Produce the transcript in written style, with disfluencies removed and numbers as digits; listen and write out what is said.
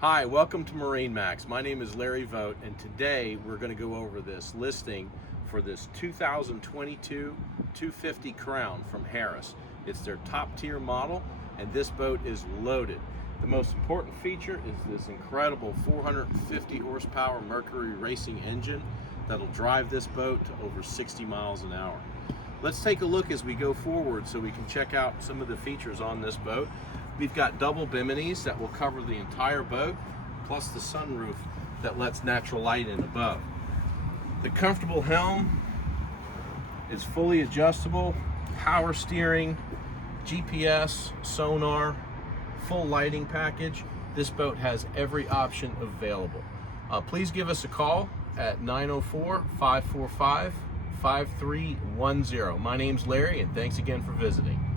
Hi, welcome to MarineMax. My name is Larry Vogt, and today we're going to go over this listing for this 2022 250 Crowne from Harris. It's their top tier model, and this boat is loaded. The most important feature is this incredible 450 horsepower Mercury racing engine that'll drive this boat to over 60 miles an hour. Let's take a look as we go forward so we can check out some of the features on this boat. We've got double biminis that will cover the entire boat, plus the sunroof that lets natural light in above. The comfortable helm is fully adjustable, power steering, GPS, sonar, full lighting package. This boat has every option available. Please give us a call at 904-545-5310. My name's Larry, and thanks again for visiting.